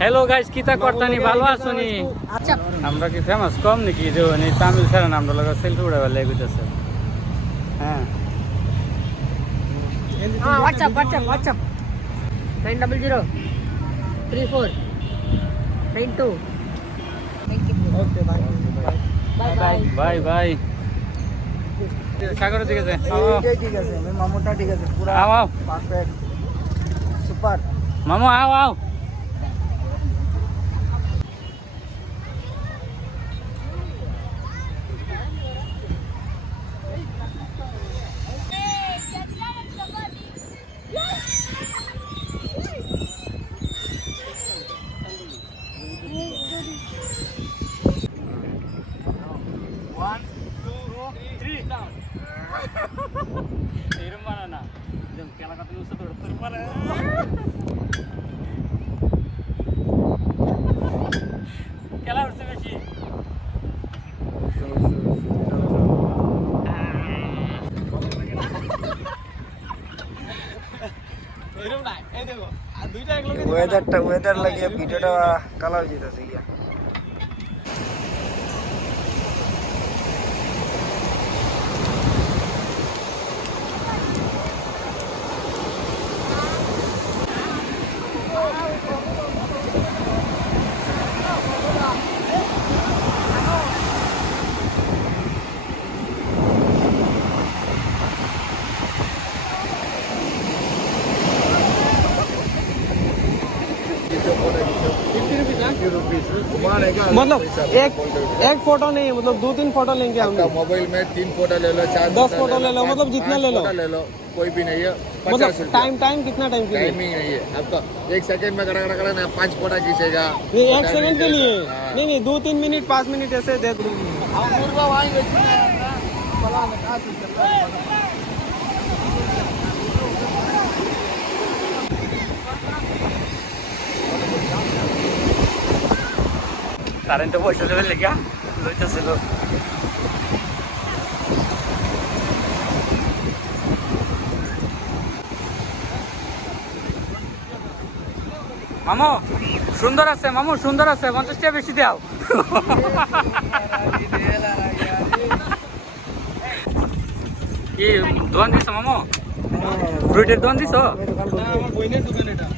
Hello guys কিতা করতানি ভালো আছো নি? আচ্ছা আমরা কি ফেমাস কম নাকি যে মানে তামিল ছাড়া আমরা লগা সেলফি উড়াবার লাগে কইতাছে। হ্যাঁ WhatsApp 900 34 92 okay bye bye bye bye. Sagar ঠিক আছে এইটাই ঠিক আছে মামুটা ঠিক আছে পুরো আও আও পারফেক্ট সুপার মামু আও আও। এরম বানানা একদম কেলা কাতে উঠতে তোর পারে কেলা উঠছে বেশি। এরম না এই দেখো আর দুইটা একলগে ওয়েদার লাগিয়ে ভিডিওটা কালার যেতেছে গিয়া मतलब एक फोटो नहीं मतलब 2-3 फोटो लेंगे हम आपका मोबाइल में 3 फोटो ले लो 4 10 फोटो ले लो मतलब जितना ले लो ले लो कोई भी नहीं है 50 मतलब रुपया टाइम कितना टाइम के लिए टाइमिंग नहीं है आपका 1 सेकंड में कड़ा कड़ा ना 5 फोटो खींचेगा ये 1 सेकंड के लिए नहीं 2-3 मिनट 5 मिनट ऐसे दे दो কারেন্টে পয়সা দেবে লেগা লইতেছিল। মামু সুন্দর আছে, মামু সুন্দর আছে, 50 টাকা বেশি দাও। কি দোকান দিছ মামু? ফ্রুটের দোকান দিছ?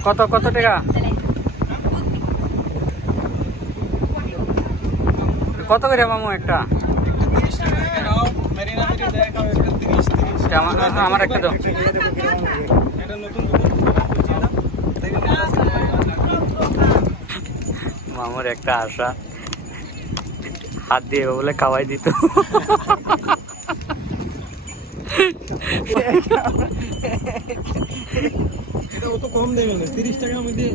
কত কত টাকা? কত করে মামু একটা? আমার একটা দাও। মামুর একটা আশা হাত দিয়ে বলে খাওয়াই দিত। कम देंगे 30 টাকা মধ্যে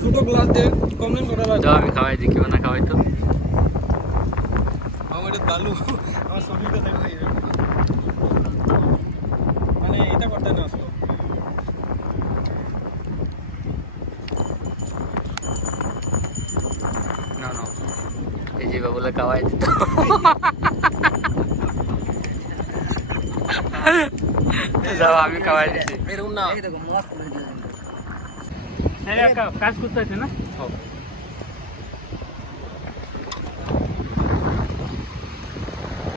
ছোট গ্লাস দে কম নেন কটা লাগবে আমি খাওয়াই দিই, কেউ না খাওয়াই তো। আমার এটা দালু আমার ছবিটা দেখো মানে এটা করতে না আসলে না না এই যে বলে খাওয়াই দিত। যাও আমি খাওয়াই দিছি। এরকম না এই দেখো মস্ত কাজ করতে আছে না।